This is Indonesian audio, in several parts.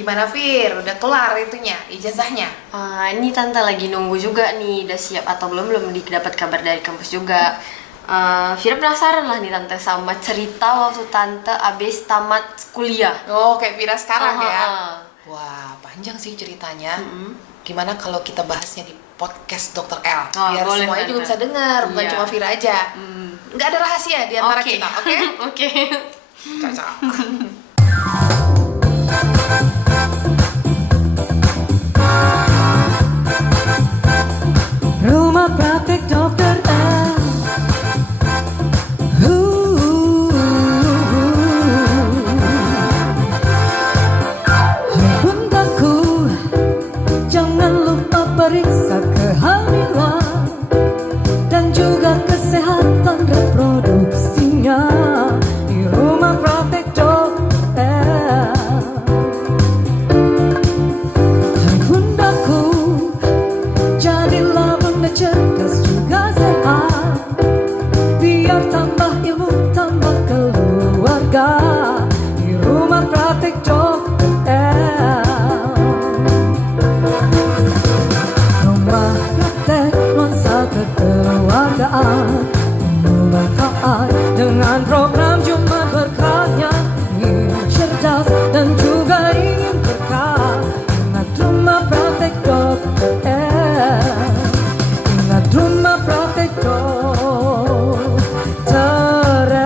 Gimana Fir? Udah kelar itunya, ijazahnya? Ini tante lagi nunggu juga nih, udah siap atau belum dapat kabar dari kampus juga. Vira penasaran lah nih tante sama cerita waktu tante abis tamat kuliah. Oh, kayak Fira sekarang ya? Ah. Wah, panjang sih ceritanya. Gimana kalau kita bahasnya di podcast Dr. L? Oh, Biar boleh, semuanya juga Tante. bisa dengar, bukan Iya. cuma Fira aja. Nggak ada rahasia di antara Oke. kita, oke? Oke. Cocok. Rumah praktek dokter L. Hai bundaku, jangan lupa periksa kehamilan dan juga kesehatan reproduksinya di rumah praktek dokter L. Hai bundaku, jadilah bunda cerdas juga sehat, biar tambah ilmu, tambah keluarga di rumah praktek dokter L. Rumah praktek nuansa kekeluargaan, pembukaan dengan program Jumat berkahnya, ingin cerdas dan juga ingin berkah. Ingat rumah praktek dokter L. Ingat rumah praktek dokter L.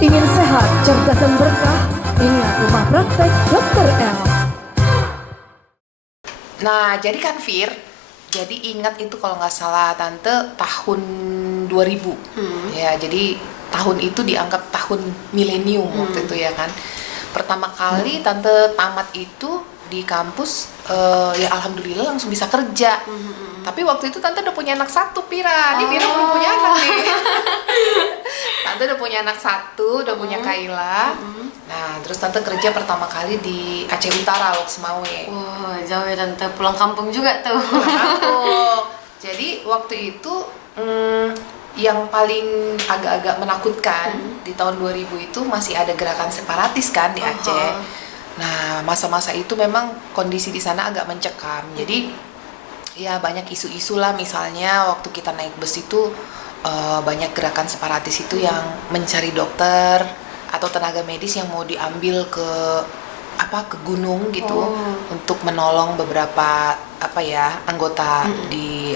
Ingin sehat, cerdas dan berkah, ingat rumah praktek dokter L. Nah, jadi kan Fir, jadi ingat itu kalau nggak salah Tante tahun 2000. Ya, jadi tahun itu dianggap tahun milenium waktu itu ya kan. Pertama kali Tante tamat itu di kampus, ya alhamdulillah langsung bisa kerja. Tapi waktu itu Tante udah punya anak satu, Pira. Ini Pira belum punya anak nih. Tante udah punya anak satu, udah punya Kaila. Nah, terus Tante kerja pertama kali di Aceh Utara, Loks Mawe. Wah, jauh ya tante, pulang kampung juga tuh. Pulang kampung. Jadi waktu itu yang paling agak-agak menakutkan di tahun 2000 itu masih ada gerakan separatis kan di Aceh. Nah, masa-masa itu memang kondisi di sana agak mencekam. Jadi ya banyak isu-isu lah, misalnya waktu kita naik bus itu banyak gerakan separatis itu yang mencari dokter atau tenaga medis yang mau diambil ke gunung gitu untuk menolong beberapa anggota di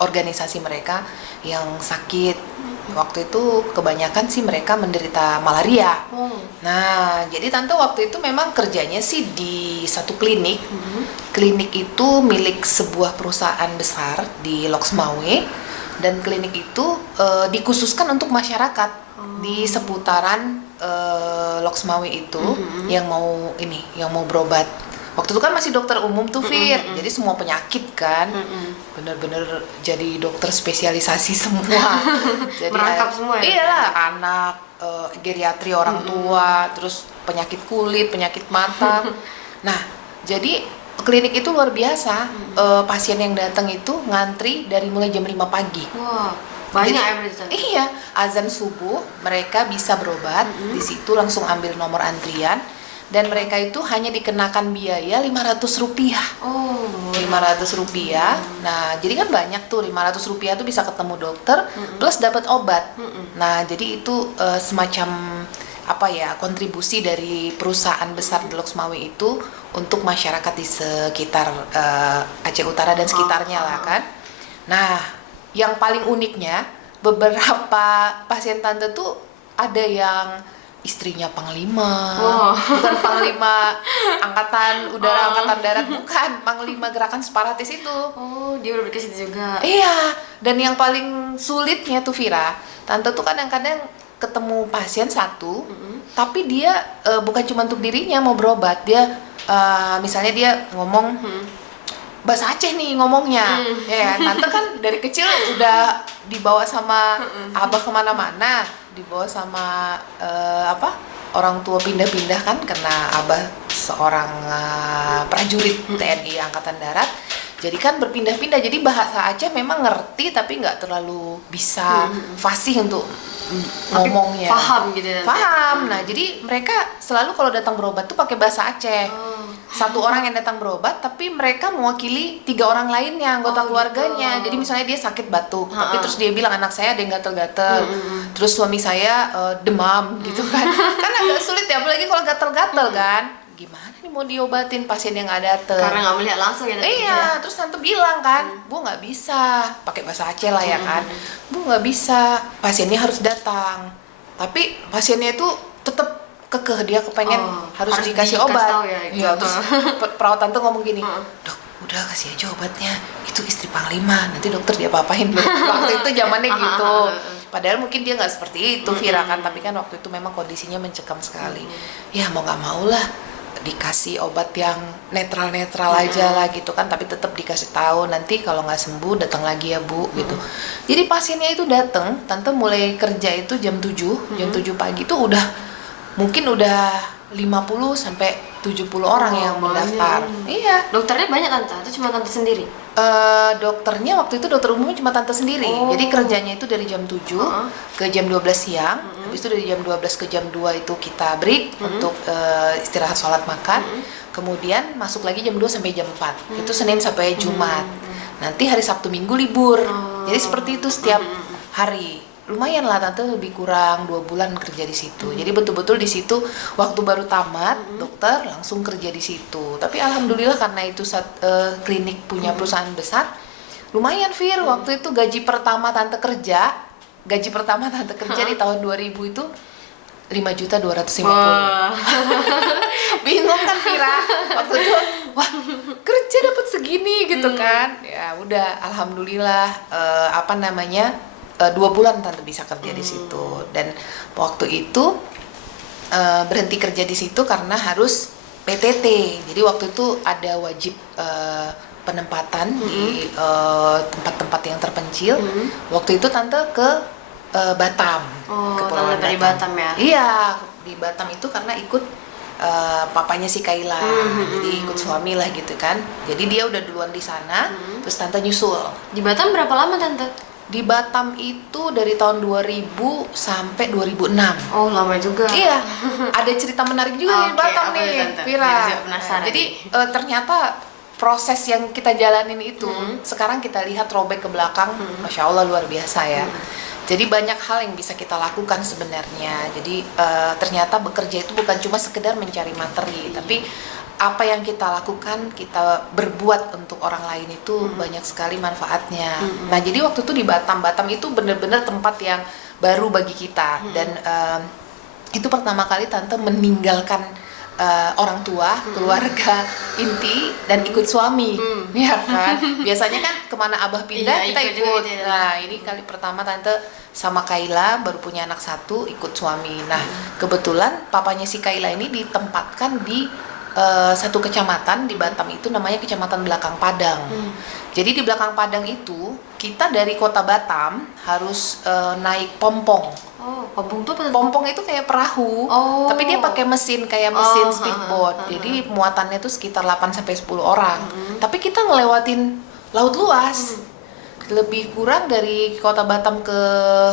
organisasi mereka yang sakit. Waktu itu kebanyakan sih mereka menderita malaria. Nah, jadi Tante waktu itu memang kerjanya sih di satu klinik. Klinik itu milik sebuah perusahaan besar di Loks Mawe, dan klinik itu dikhususkan untuk masyarakat di seputaran Loks Mawe itu yang mau berobat. Waktu itu kan masih dokter umum tuh Fir, jadi semua penyakit kan, bener-bener jadi dokter spesialisasi semua. Jadi Merangkap semua ya? Iyalah, anak, geriatri orang tua, terus penyakit kulit, penyakit mata. Nah, jadi klinik itu luar biasa. Pasien yang datang itu ngantri dari mulai jam 5 pagi. Wah, banyak Jadi, ya berarti tante? Iya, azan subuh mereka bisa berobat di situ, langsung ambil nomor antrian, dan mereka itu hanya dikenakan biaya Rp500. Oh, Rp500. Nah, jadi kan banyak tuh, Rp500 tuh bisa ketemu dokter plus dapat obat. Nah, jadi itu semacam kontribusi dari perusahaan besar di Loks Mawe itu untuk masyarakat di sekitar Aceh Utara dan sekitarnya lah kan. Nah, yang paling uniknya, beberapa pasien Tante tuh ada yang istrinya panglima, bukan panglima angkatan udara, angkatan darat, bukan, panglima gerakan separatis itu. Oh, dia udah ke situ juga. Iya, dan yang paling sulitnya tuh Vira, Tante tuh kadang-kadang ketemu pasien satu, tapi dia bukan cuma untuk dirinya mau berobat, dia misalnya dia ngomong bahasa Aceh nih ngomongnya, ya kan? Tante kan dari kecil udah dibawa sama abah kemana-mana, dibawa sama orang tua pindah-pindah kan, karena abah seorang prajurit TNI Angkatan Darat. Jadi kan berpindah-pindah, jadi bahasa Aceh memang ngerti tapi nggak terlalu bisa fasih untuk ngomongnya. Paham gitu ya. Paham. Nah, jadi mereka selalu kalau datang berobat tuh pakai bahasa Aceh. Satu orang yang datang berobat, tapi mereka mewakili 3 orang lainnya, anggota keluarganya. Jadi misalnya dia sakit batuk, tapi terus dia bilang anak saya ada yang gatel-gatel. Terus suami saya demam gitu kan. Kan agak sulit ya, apalagi kalau gatel-gatel kan. Gimana nih mau diobatin pasien yang nggak dateng? Karena nggak melihat langsung ya. Iya, terus tante bilang kan, Bu nggak bisa, pakai bahasa Aceh lah ya kan, Bu nggak bisa, pasiennya harus datang. Tapi pasiennya itu tetap kekeh, dia kepengen harus dikasih obat. Tahu ya, gitu. Iya, terus perawat tante ngomong gini, Dok, udah kasih aja obatnya, itu istri Panglima, nanti dokter dia apa-apain. Waktu itu zamannya gitu. Padahal mungkin dia nggak seperti itu, Vira kan, tapi kan waktu itu memang kondisinya mencekam sekali. Ya mau nggak mau lah, dikasih obat yang netral-netral aja lah gitu kan, tapi tetap dikasih tahu nanti kalau nggak sembuh datang lagi ya Bu gitu. Jadi pasiennya itu datang, tante mulai kerja itu jam 7 pagi itu mungkin udah 50 sampai 70 orang yang mendaftar. Iya. Dokternya banyak tante atau cuma tante sendiri? Dokternya waktu itu dokter umumnya cuma tante sendiri. Jadi kerjanya itu dari jam 7 ke jam 12 siang. Habis itu dari jam 12 ke jam 2 itu kita break untuk istirahat sholat makan. Kemudian masuk lagi jam 2 sampai jam 4. Itu Senin sampai Jumat. Nanti hari Sabtu Minggu libur. Jadi seperti itu setiap hari. Lumayan lah tante, lebih kurang 2 bulan kerja di situ. Jadi betul-betul di situ waktu baru tamat dokter langsung kerja di situ. Tapi alhamdulillah karena itu klinik punya perusahaan besar, lumayan Fir. Waktu itu gaji pertama tante kerja di tahun 2000 itu 5.250.000. Bingung kan Vira waktu itu, wah kerja dapat segini gitu kan. Ya udah alhamdulillah 2 bulan tante bisa kerja di situ. Dan waktu itu berhenti kerja di situ karena harus PTT. Jadi waktu itu ada wajib penempatan di tempat-tempat yang terpencil. Waktu itu tante ke Batam, ke Pulau dari Batam ya? Iya, di Batam itu karena ikut papanya si Kaila, jadi ikut suami lah gitu kan. Jadi dia udah duluan di sana, terus tante nyusul. Di Batam berapa lama tante? Di Batam itu dari tahun 2000 sampai 2006. Oh, lama juga. Iya, ada cerita menarik juga di Batam nih, Vira. Jadi ternyata proses yang kita jalanin itu, sekarang kita lihat throwback ke belakang, Masya Allah luar biasa ya. Jadi banyak hal yang bisa kita lakukan sebenarnya. Jadi ternyata bekerja itu bukan cuma sekedar mencari materi, tapi apa yang kita lakukan, kita berbuat untuk orang lain itu banyak sekali manfaatnya. Nah, jadi waktu itu di Batam itu benar-benar tempat yang baru bagi kita. Dan itu pertama kali tante meninggalkan orang tua, keluarga inti, dan ikut suami. Ya kan? Biasanya kan kemana abah pindah, kita ikut. Nah, ini kali pertama tante sama Kaila, baru punya anak 1, ikut suami. Nah, kebetulan papanya si Kaila ini ditempatkan di satu kecamatan di Batam itu namanya Kecamatan Belakang Padang. Jadi di Belakang Padang itu kita dari kota Batam harus naik pompong. Oh, pompong itu apa? Pompong itu kayak perahu, tapi dia pakai mesin kayak mesin speedboat. Jadi muatannya itu sekitar 8 sampai 10 orang. Tapi kita ngelewatin laut luas. Lebih kurang dari kota Batam ke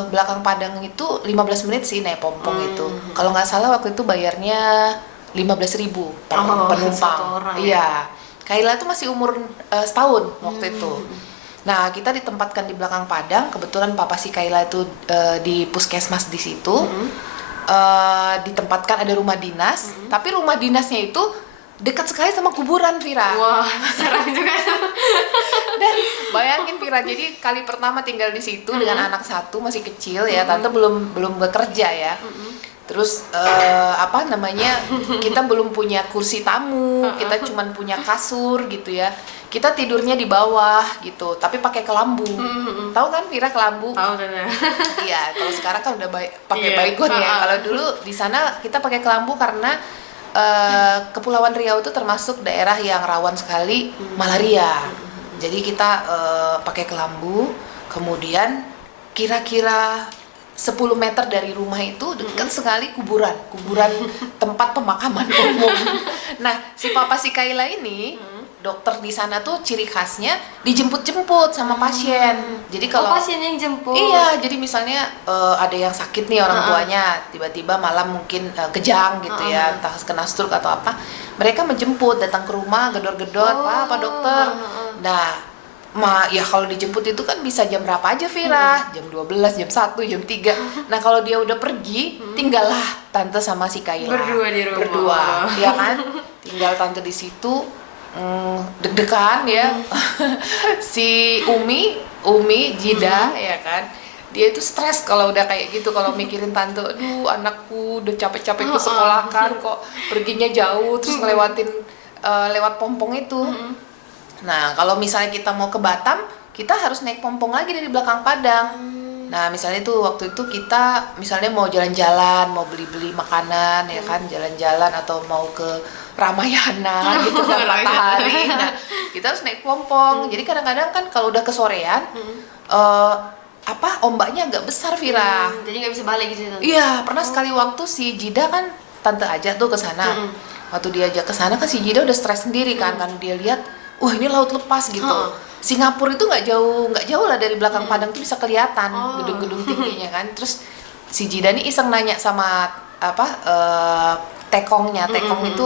Belakang Padang itu 15 menit sih naik pompong itu. Kalau nggak salah waktu itu bayarnya 15.000 per penumpang. Iya. Kaila tuh masih umur setahun waktu itu. Nah, kita ditempatkan di Belakang Padang. Kebetulan papa si Kaila itu di puskesmas di situ. Ditempatkan ada rumah dinas, tapi rumah dinasnya itu dekat sekali sama kuburan, Vira. Wah, serem juga. Dan bayangin Vira, jadi kali pertama tinggal di situ dengan anak 1 masih kecil ya, tante belum bekerja ya. Terus kita belum punya kursi tamu, kita cuman punya kasur gitu ya. Kita tidurnya di bawah gitu, tapi pakai kelambu. Tahu kan Vira kelambu? Tahu benar. Iya, kalau sekarang kan udah pakai baygon ya. Kalau dulu di sana kita pakai kelambu karena Kepulauan Riau itu termasuk daerah yang rawan sekali malaria. Jadi kita pakai kelambu, kemudian kira-kira 10 meter dari rumah itu dekat sekali kuburan tempat pemakaman umum. Nah, si papa si Kaila ini dokter di sana tuh ciri khasnya dijemput-jemput sama pasien. Jadi kalau pasien yang jemput. iya, jadi misalnya ada yang sakit nih orang tuanya, tiba-tiba malam mungkin kejang gitu ya, entah kena stroke atau apa. Mereka menjemput, datang ke rumah, gedor-gedor, Pak dokter. Nah, ya kalau dijemput itu kan bisa jam berapa aja Vira, jam 12, jam 1, jam 3. Nah kalau dia udah pergi, tinggallah tante sama si Kayla Berdua di rumah. Berdua, ya kan? Tinggal tante di situ, deg-degan ya. Si Umi Jida ya kan, dia itu stres kalau udah kayak gitu, kalau mikirin tante, aduh anakku udah capek-capek ke sekolah kan, kok perginya jauh, terus ngelewatin lewat pompong itu. Nah, kalau misalnya kita mau ke Batam, kita harus naik pompong lagi dari belakang Padang. Nah, misalnya itu waktu itu kita misalnya mau jalan-jalan, mau beli-beli makanan ya kan, jalan-jalan atau mau ke Ramayana gitu kan Matahari. Nah, kita harus naik pompong. Jadi kadang-kadang kan kalau udah kesorean, ombaknya agak besar Vira. Jadi nggak bisa balik gitu. Iya, pernah sekali waktu si Jida kan tante ajak tuh ke sana. Waktu diajak ke sana kan si Jida udah stres sendiri kan, karena dia lihat wah ini laut lepas gitu. Singapura itu nggak jauh lah dari belakang Padang tuh bisa kelihatan gedung-gedung tingginya kan. Terus si Jida nih iseng nanya sama tekongnya, tekong itu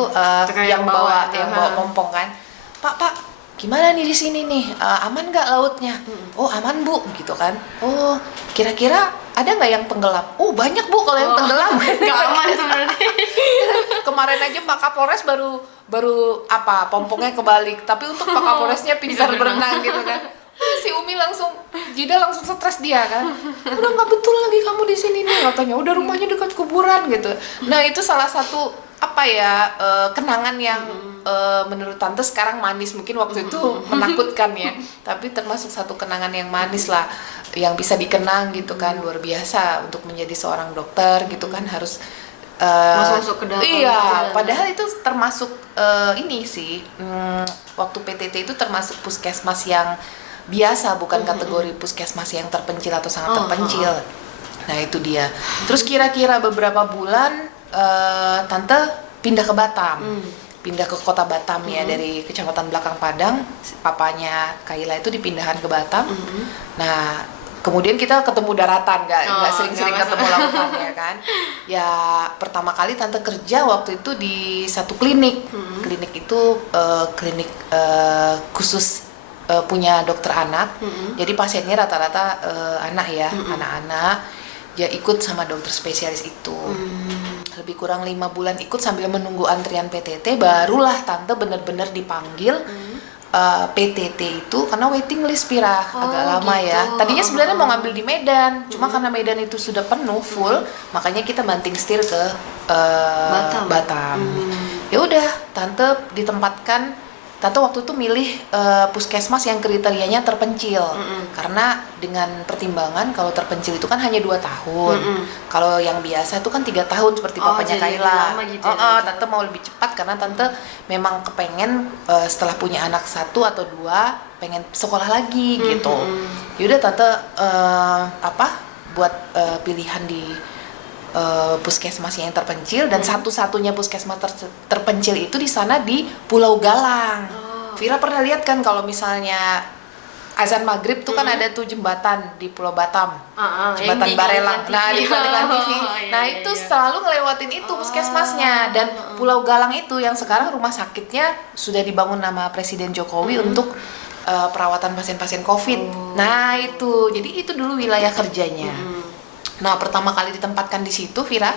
yang bawa pompong kan. Pak, gimana nih di sini nih? Aman nggak lautnya? Oh aman Bu, gitu kan. Oh kira-kira ada nggak yang tenggelam? Oh banyak Bu kalau yang tenggelam. Nggak aman tuh berarti. Kemarin aja Pak Kapolres baru pompongnya kebalik, tapi untuk Pak Kapolresnya pintar berenang gitu kan. Si Umi Jida langsung stres dia kan. Udah nggak betul lagi kamu di sini nih katanya. Udah rumahnya dekat kuburan gitu. Nah itu salah satu kenangan yang menurut tante sekarang manis, mungkin waktu itu menakutkan ya. Tapi termasuk satu kenangan yang manis lah, yang bisa dikenang gitu kan. Luar biasa untuk menjadi seorang dokter gitu kan, harus masuk ke dalam. Iya, padahal itu termasuk ini sih, waktu PTT itu termasuk puskesmas yang biasa, bukan kategori puskesmas yang terpencil atau sangat terpencil. Nah itu dia. Terus kira-kira beberapa bulan tante pindah ke Batam, pindah ke kota Batam ya, dari kecamatan Belakang Padang. Papanya Kayla itu dipindahkan ke Batam. Nah kemudian kita ketemu daratan, nggak sering-sering ketemu lautan ya kan. Ya pertama kali tante kerja waktu itu di satu klinik. Klinik itu klinik khusus punya dokter anak. Jadi pasiennya rata-rata anak ya, anak-anak. Dia ikut sama dokter spesialis itu. Lebih kurang 5 bulan ikut sambil menunggu antrian PTT, barulah tante benar-benar dipanggil PTT itu, karena waiting list Pira agak lama gitu. Ya. Tadinya sebenarnya mau ngambil di Medan, cuma karena Medan itu sudah penuh full, makanya kita banting setir ke Batam. Ya udah, tante ditempatkan. Tante waktu itu milih puskesmas yang kriterianya terpencil, karena dengan pertimbangan kalau terpencil itu kan hanya 2 tahun, kalau yang biasa itu kan 3 tahun seperti papanya Kayla. Gitu tante mau lebih cepat karena tante memang kepengen setelah punya anak 1 atau 2 pengen sekolah lagi gitu. Yaudah tante buat pilihan di puskesmas yang terpencil, dan satu-satunya puskesmas terpencil itu di sana di Pulau Galang. Vira pernah lihat kan kalau misalnya azan maghrib tuh kan ada tuh jembatan di Pulau Batam, jembatan Barelang. Nah di Iklan TV. Nah itu selalu ngelewatin itu puskesmasnya, dan Pulau Galang itu yang sekarang rumah sakitnya sudah dibangun nama Presiden Jokowi untuk perawatan pasien-pasien COVID. Nah itu, jadi itu dulu wilayah kerjanya. Nah pertama kali ditempatkan di situ Vira,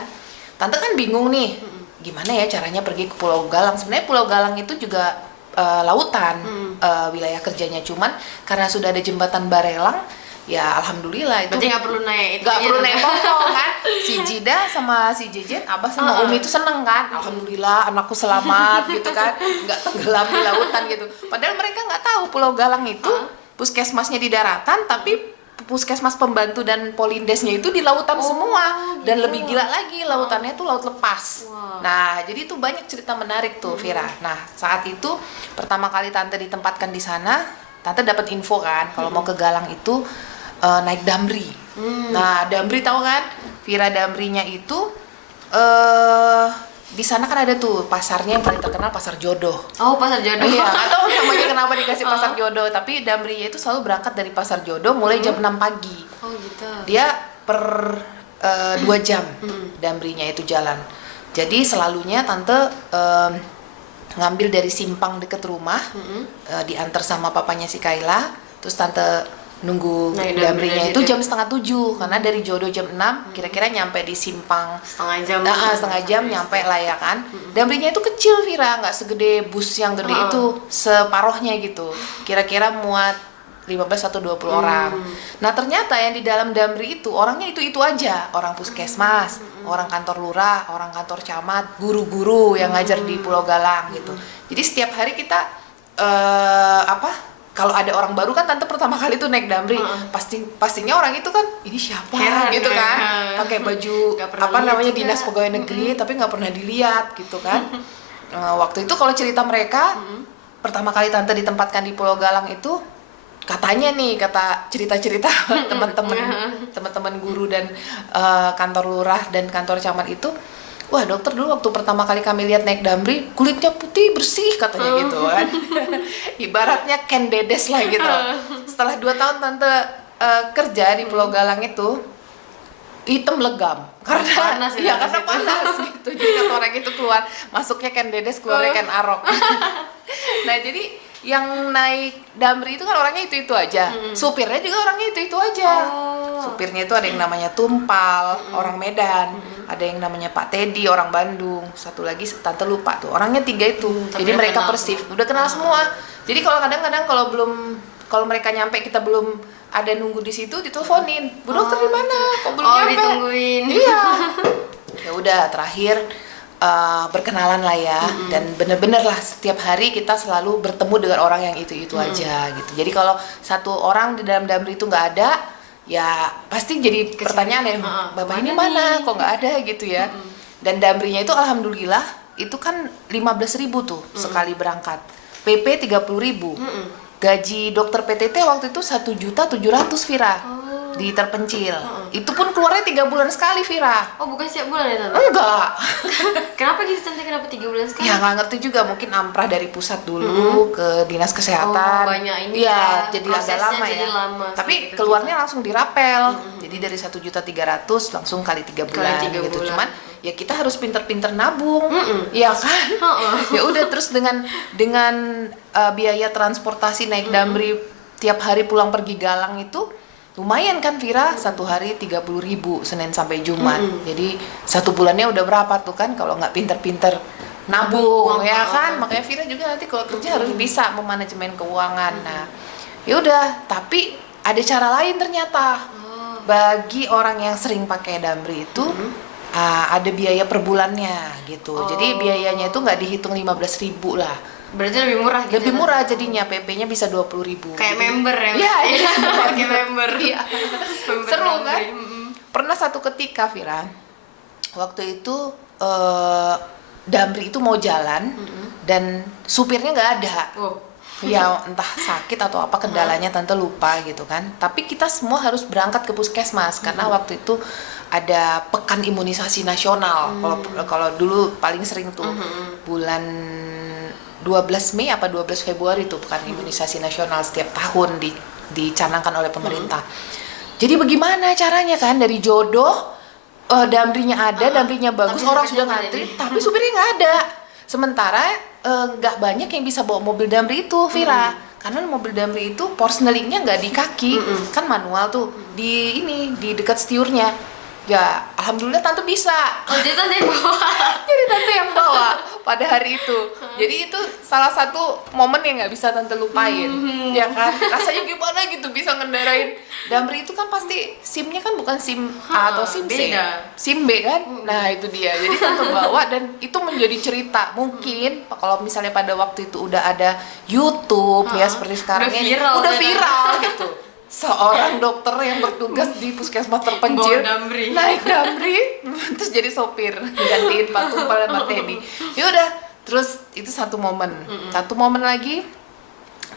tante kan bingung nih, gimana ya caranya pergi ke Pulau Galang. Sebenarnya Pulau Galang itu juga lautan wilayah kerjanya, cuman karena sudah ada jembatan Barelang, ya alhamdulillah itu. Berarti nggak perlu naik pompong kan. Si Jida sama si Jejen, Abah sama Umi itu seneng kan, alhamdulillah anakku selamat gitu kan, nggak tenggelam di lautan gitu. Padahal mereka nggak tahu Pulau Galang itu puskesmasnya di daratan, tapi puskesmas pembantu dan polindesnya itu di lautan semua, dan lebih gila lagi lautannya tuh laut lepas. Nah jadi itu banyak cerita menarik tuh Vira. Nah saat itu pertama kali tante ditempatkan di sana, tante dapat info kan kalau mau ke Galang itu naik Damri. Nah Damri tahu kan Vira, Damrinya itu di sana kan ada tuh pasarnya yang paling terkenal pasar jodoh. Oh, pasar jodoh. Iya, atau namanya kenapa dikasih pasar jodoh, tapi Damrinya itu selalu berangkat dari pasar jodoh mulai jam 6 pagi. Oh, gitu. Dia per 2 jam Damrinya itu jalan. Jadi selalunya tante ngambil dari simpang deket rumah, diantar sama papanya si Kayla, terus tante nunggu Naik Damrinya itu Damri jam setengah 7, karena dari jodoh jam 6 kira-kira nyampe di simpang setengah jam. setengah jam nyampe lah ya kan. Damrinya itu kecil Vira, nggak segede bus yang gede itu, separohnya gitu, kira-kira muat 15 atau 20 orang. Nah ternyata yang di dalam Damri itu orangnya itu aja, orang puskesmas, orang kantor lurah, orang kantor camat, guru-guru yang ngajar di Pulau Galang gitu. Jadi setiap hari kita kalau ada orang baru kan tante pertama kali tuh naik Damri, pastinya orang itu kan ini siapa Heran, gitu kan, ya. pakai baju Nggak pernah lihat juga. dinas pegawai negeri, tapi nggak pernah dilihat gitu kan. Waktu itu kalau cerita mereka pertama kali tante ditempatkan di Pulau Galang itu, katanya nih, kata cerita-cerita teman-teman guru dan kantor lurah dan kantor camat itu, wah dokter dulu waktu pertama kali kami lihat naik Damri kulitnya putih bersih katanya gitu kan. Ibaratnya Ken Dedes lah gitu. Setelah 2 tahun tante kerja di Pulau Galang itu, hitam legam karena panas ya, karena panas gitu. Jadi kata orang itu keluar masuknya Ken Dedes, keluarnya Ken Arok. Nah jadi yang naik Damri itu kan orangnya itu aja, supirnya juga orangnya itu aja. Supirnya itu ada yang namanya Tumpal, orang Medan, ada yang namanya Pak Teddy, orang Bandung, satu lagi tante lupa tuh, orangnya 3 itu. Jadi mereka persif, udah kenal semua. Jadi kalau kadang-kadang kalau mereka nyampe kita belum ada nunggu di situ, diteleponin, Bu dokter di mana? Kok belum nyampe? Ditungguin. Iya. Ya udah terakhir berkenalan lah ya, dan bener-bener lah setiap hari kita selalu bertemu dengan orang yang itu aja gitu. Jadi kalau satu orang di dalam Damri itu nggak ada, ya pasti jadi pertanyaan ya, bapak ini mana? Kok nggak ada gitu ya. Dan Damrinya itu alhamdulillah itu kan 15.000 tuh sekali berangkat, PP 30.000. Gaji dokter PTT waktu itu 1.700.000 Vira. Di terpencil. Itu pun keluarnya 3 bulan sekali Vira. Oh, bukan setiap bulan ya tante? Enggak. Kenapa gitu tante? Kenapa 3 bulan sekali? Ya nggak ngerti juga, mungkin amprah dari pusat dulu ke dinas kesehatan. Banyak ini ya, ya, jadi agak prosesnya lama jadi ya. lama Tapi sampai keluarnya langsung dirapel. Jadi dari 1.300.000 langsung kali 3 bulan Kali 3 gitu. bulan. Cuman ya kita harus pinter-pinter nabung. Ya kan? Ya udah, terus dengan biaya transportasi naik Damri tiap hari pulang pergi Galang itu lumayan kan Vira, satu hari 30.000 Senin sampai Jumat. Jadi 1 bulannya udah berapa tuh kan kalau nggak pinter-pinter nabung ya kan. Makanya Vira juga nanti kalau kerja harus bisa memanajemen keuangan. Nah ya udah, tapi ada cara lain ternyata. Bagi orang yang sering pakai Damri itu ada biaya per bulannya gitu. Jadi biayanya itu nggak dihitung 15.000 lah. Berarti lebih murah gitu. Lebih murah jadinya, PP-nya bisa 20.000. Kayak member ya. Iya, jadi kayak member. Iya. Member Seru Damri. kan? Pernah satu ketika Vira, waktu itu Damri itu mau jalan dan supirnya nggak ada. Ya entah sakit atau apa kendalanya, tante lupa gitu kan. Tapi kita semua harus berangkat ke puskesmas karena waktu itu ada pekan imunisasi nasional. Kalau dulu paling sering tuh bulan 12 Mei apa 12 Februari tuh pekan imunisasi nasional setiap tahun dicanangkan oleh pemerintah. Jadi bagaimana caranya kan, dari jodoh Damrinya ada, Damrinya bagus, tapi orang supirnya sudah nggak ngantri, ada. tapi supirnya nggak ada. Sementara nggak banyak yang bisa bawa mobil Damri itu Vira. Karena mobil Damri itu portionellingnya nggak di kaki, kan manual tuh, di dekat setiurnya. Ya, alhamdulillah tante bisa. Oh, jadi tante yang bawa. Jadi tante yang bawa pada hari itu. Jadi itu salah satu momen yang nggak bisa tante lupain, ya kan? Rasanya gimana gitu bisa ngendarain Damri itu kan pasti SIM-nya kan bukan SIM A atau SIM C, beda. SIM B kan? Nah itu dia. Jadi tante bawa dan itu menjadi cerita. Mungkin kalau misalnya pada waktu itu udah ada YouTube ya seperti sekarang Udah ini, viral, udah kan? viral gitu. Seorang dokter yang bertugas di puskesmas terpencil Bawa Damri. naik Damri terus jadi sopir gantiin Pak Tumpal dan Pak Teddy. Yaudah, terus itu satu momen. Satu momen lagi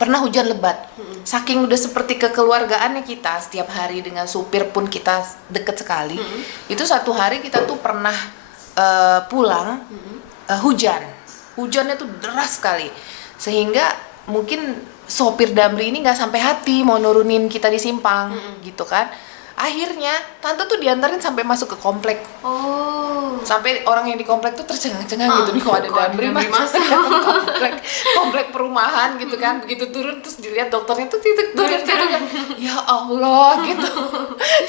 pernah hujan lebat. Saking udah seperti kekeluargaannya kita, setiap hari dengan supir pun kita deket sekali. Itu satu hari kita tuh pernah pulang hujannya tuh deras sekali, sehingga mungkin sopir Damri ini nggak sampai hati mau nurunin kita di simpang gitu kan. Akhirnya tante tuh diantarin sampai masuk ke komplek. Sampai orang yang di komplek tuh tercengang-cengang gitu nih, kok ada Damri masuk ke komplek perumahan gitu kan. Begitu turun terus dilihat dokternya tuh turun kan, ya Allah gitu.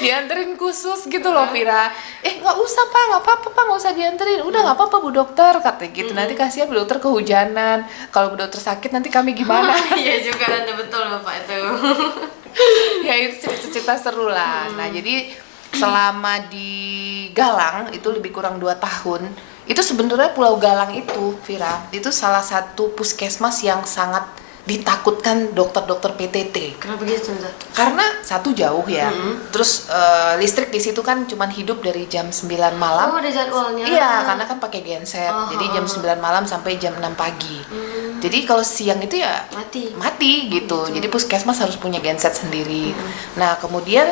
Dianterin khusus gitu loh Vira. Nggak usah Pak, nggak apa-apa Pak, nggak usah dianterin. Udah nggak apa-apa Bu Dokter, katanya gitu. Nanti kasihan Bu Dokter kehujanan. Kalau Bu Dokter sakit nanti kami gimana? Iya juga Tante, betul Bapak itu. Ya itu cerita-cerita seru lah. Nah jadi selama di Galang itu lebih kurang 2 tahun. Itu sebenarnya Pulau Galang itu, Vira, itu salah satu puskesmas yang sangat ditakutkan dokter-dokter PTT. Kenapa gitu Tante? Karena satu jauh ya. Terus listrik di situ kan cuman hidup dari jam 9 malam. Oh, ada jadwalnya. Iya, karena kan pakai genset. Jadi jam 9 malam sampai jam 6 pagi. Jadi kalau siang itu ya mati gitu. Jadi puskesmas harus punya genset sendiri. Nah, kemudian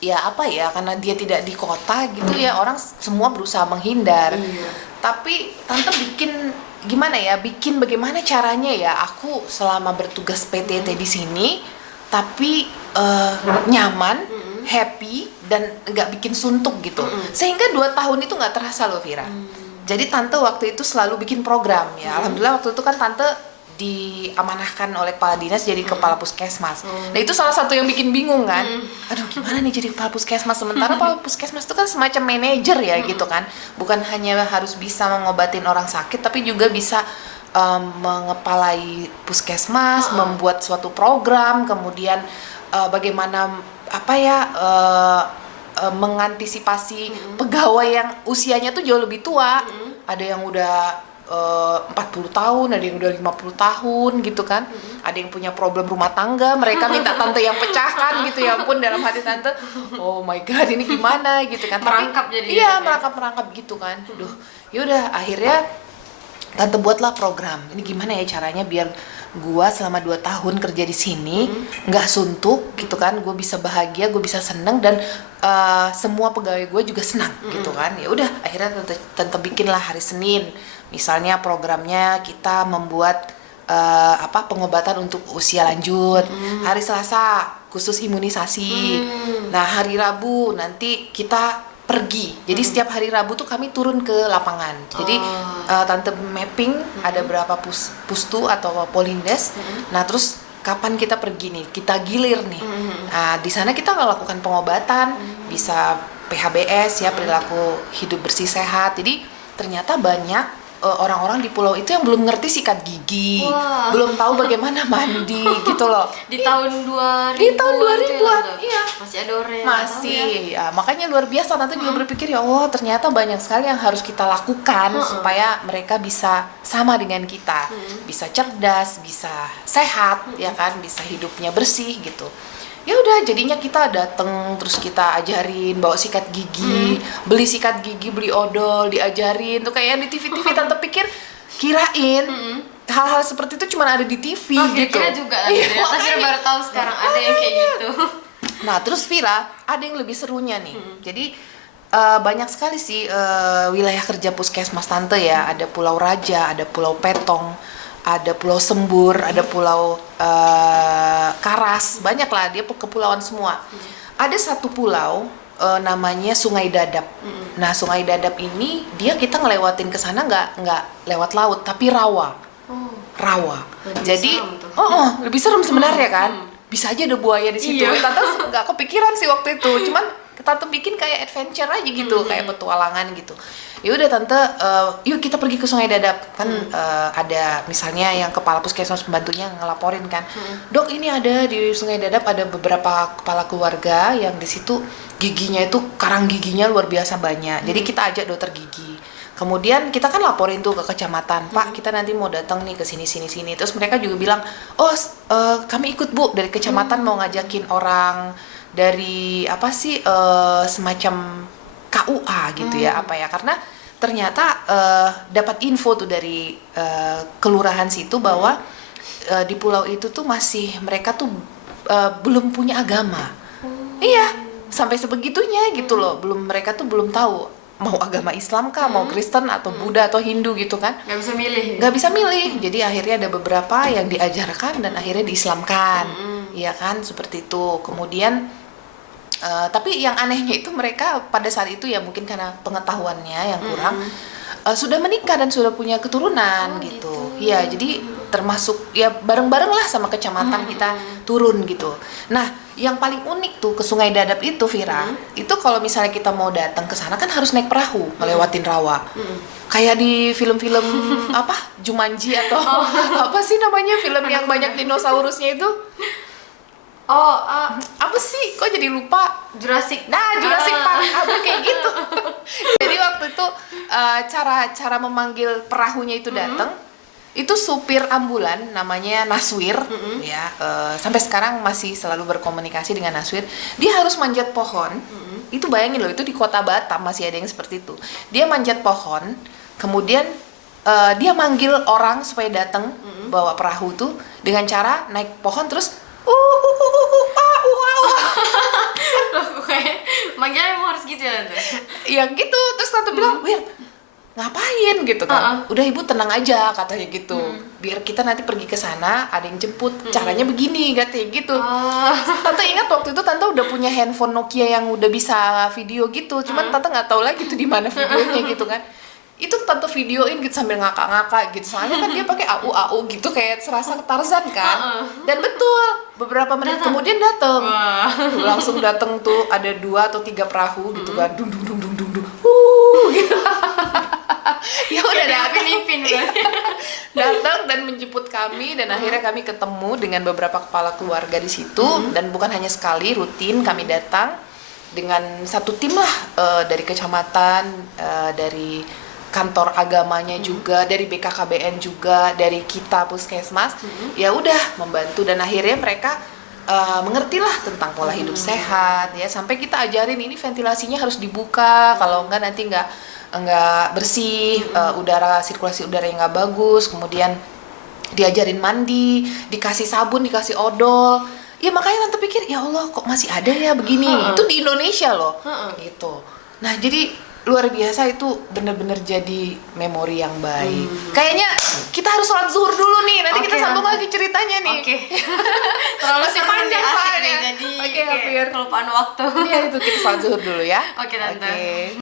ya apa ya, karena dia tidak di kota gitu ya, orang semua berusaha menghindar. Tapi tante bikin bagaimana caranya ya aku selama bertugas PTT di sini tapi nyaman, happy dan nggak bikin suntuk gitu. Sehingga 2 tahun itu nggak terasa loh Vira. Jadi tante waktu itu selalu bikin program ya. Alhamdulillah waktu itu kan tante diamanahkan oleh kepala dinas jadi kepala puskesmas. Nah itu salah satu yang bikin bingung kan. Aduh gimana nih jadi kepala puskesmas, sementara kepala puskesmas itu kan semacam manajer ya gitu kan. Bukan hanya harus bisa mengobatin orang sakit tapi juga bisa mengepalai puskesmas, membuat suatu program, kemudian bagaimana mengantisipasi pegawai yang usianya tuh jauh lebih tua. Ada yang udah 40 tahun, ada yang udah 50 tahun gitu kan. Ada yang punya problem rumah tangga, mereka minta tante yang pecahkan gitu. Ya ampun, dalam hati tante, oh my god ini gimana gitu kan. Merangkap jadi. Iya, merangkap gitu kan. Yaudah akhirnya tante buatlah program. Ini gimana ya caranya biar gua selama 2 tahun kerja di sini nggak suntuk gitu kan, gue bisa bahagia, gue bisa seneng, dan semua pegawai gue juga senang gitu kan. Ya udah akhirnya tante bikinlah hari Senin misalnya programnya kita membuat pengobatan untuk usia lanjut. Hari Selasa khusus imunisasi. Nah hari Rabu nanti kita pergi. Jadi setiap hari Rabu tuh kami turun ke lapangan. Jadi tante mapping ada berapa pustu atau polindes. Nah terus kapan kita pergi nih? Kita gilir nih. Nah di sana kita melakukan pengobatan, bisa PHBS ya, perilaku hidup bersih sehat. Jadi ternyata banyak orang-orang di pulau itu yang belum ngerti sikat gigi, belum tahu bagaimana mandi gitu loh. Di tahun 2000. Di tahun 2000-an, iya. Masih ada orang yang masih ya. Makanya luar biasa, tante juga berpikir ya Allah ternyata banyak sekali yang harus kita lakukan supaya mereka bisa sama dengan kita, bisa cerdas, bisa sehat ya kan, bisa hidupnya bersih gitu. Ya udah jadinya kita dateng terus kita ajarin bawa sikat gigi, beli sikat gigi, beli odol, diajarin tuh kayak yang di TV-TV. Tante pikir kirain hal-hal seperti itu cuma ada di TV gitu. Kira juga Iya, saya baru tahu sekarang ada yang kayak gitu. Nah terus Vira ada yang lebih serunya nih. Jadi banyak sekali sih wilayah kerja puskesmas tante ya. Ada Pulau Raja, ada Pulau Petong, ada Pulau Sembur, ada Pulau Karas, banyak lah, dia kepulauan semua. Ada satu pulau namanya Sungai Dadap. Nah Sungai Dadap ini kita ngelewatin ke sana nggak lewat laut tapi rawa. Jadi lebih serem sebenarnya kan. Bisa aja ada buaya di situ. Tante nggak kepikiran sih waktu itu, cuman tante bikin kayak adventure aja gitu, kayak petualangan gitu. Ya udah tante, yuk kita pergi ke Sungai Dadap kan. Ada misalnya yang kepala puskesmas pembantunya ngelaporin kan, dok ini ada di Sungai Dadap ada beberapa kepala keluarga yang di situ giginya itu karang giginya luar biasa banyak. Jadi kita ajak dokter gigi. Kemudian kita kan laporin tuh ke kecamatan, Pak kita nanti mau datang nih ke sini. Terus mereka juga bilang, kami ikut Bu dari kecamatan mau ngajakin orang dari semacam KUA gitu ya karena ternyata dapat info tuh dari kelurahan situ bahwa di pulau itu tuh mereka tuh belum punya agama. Iya, sampai sebegitunya gitu loh. Mereka tuh belum tahu mau agama Islam kah, mau Kristen atau Buddha atau Hindu gitu kan. Nggak bisa milih. Nggak bisa milih. Jadi akhirnya ada beberapa yang diajarkan dan akhirnya diislamkan. Iya kan, seperti itu. Kemudian tapi yang anehnya itu mereka pada saat itu ya mungkin karena pengetahuannya yang kurang sudah menikah dan sudah punya keturunan gitu. Iya, jadi termasuk ya bareng-bareng lah sama kecamatan kita turun gitu. Nah, yang paling unik tuh ke Sungai Dadap itu, Vira, itu kalau misalnya kita mau datang ke sana kan harus naik perahu melewatin rawa. Kayak di film-film apa? Jumanji atau apa sih namanya film yang banyak dinosaurusnya itu? Apa sih? Kok jadi lupa? Jurassic. Nah, Jurassic Park, kayak gitu. Jadi waktu itu cara memanggil perahunya itu datang, itu supir ambulan namanya Naswir, ya sampai sekarang masih selalu berkomunikasi dengan Naswir. Dia harus manjat pohon. Itu bayangin loh, itu di kota Batam masih ada yang seperti itu. Dia manjat pohon, kemudian dia manggil orang supaya datang bawa perahu tuh dengan cara naik pohon terus Manggilnya emang harus gitu ya tuh. ya gitu. Terus tante bilang, Wir, ngapain gitu kan? Udah ibu tenang aja katanya gitu. Biar kita nanti pergi ke sana, ada yang jemput. Caranya begini katanya gitu. Tante ingat waktu itu tante udah punya handphone Nokia yang udah bisa video gitu. Cuman tante nggak tahu lagi tuh di mana videonya gitu kan. Itu tante videoin gitu sambil ngakak-ngakak gitu. Soalnya kan dia pakai AU gitu kayak serasa Tarzan kan. Dan betul, beberapa menit kemudian datang. Langsung datang tuh ada 2 atau 3 perahu gitu kan. Dung dung dung dung dung dung. Gitu. Ya udah datang. Datang dan menjemput kami dan akhirnya kami ketemu dengan beberapa kepala keluarga di situ dan bukan hanya sekali, rutin kami datang dengan satu tim lah dari kecamatan, dari kantor agamanya juga, dari BKKBN juga, dari kita puskesmas, ya udah membantu dan akhirnya mereka mengertilah tentang pola hidup sehat ya, sampai kita ajarin ini ventilasinya harus dibuka, kalau enggak nanti enggak bersih, sirkulasi udara yang enggak bagus, kemudian diajarin mandi, dikasih sabun, dikasih odol. Ya makanya tante pikir ya Allah kok masih ada ya begini. Itu di Indonesia loh. Gitu. Nah, jadi luar biasa, itu bener-bener jadi memori yang baik. Kayaknya kita harus sholat zuhur dulu nih, nanti kita sambung lagi ceritanya nih. Terlalu Masih panjang asik soalnya. nih, jadi Biar kelupaan waktu. Iya, itu kita sholat zuhur dulu ya. Oke, Tante. Oke.